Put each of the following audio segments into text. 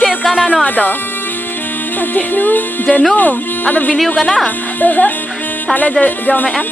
Cek kana no ado. Janum. Ado biliu kana. Tale jome am.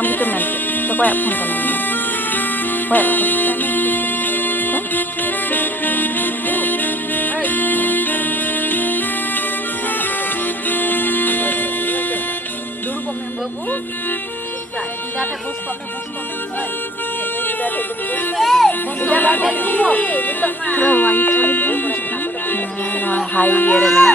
Am gitu nanti. Coba ya phone kana. Coba. Dulu komen babu. Data bos komen. Hai Yeremina.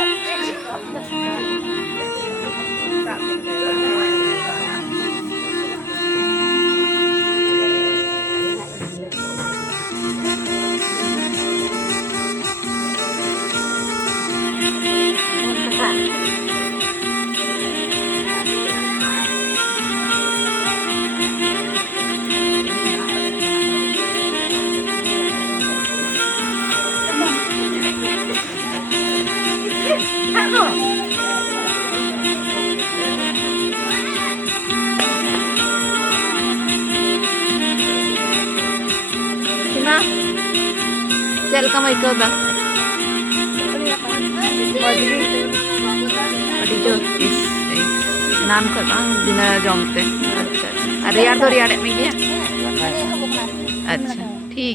Cel kamu ikut dah. Adi jo is nan ko bang dina jomte. अच्छा अच्छा. अरे यार तो यार में गया. अच्छा ठीक.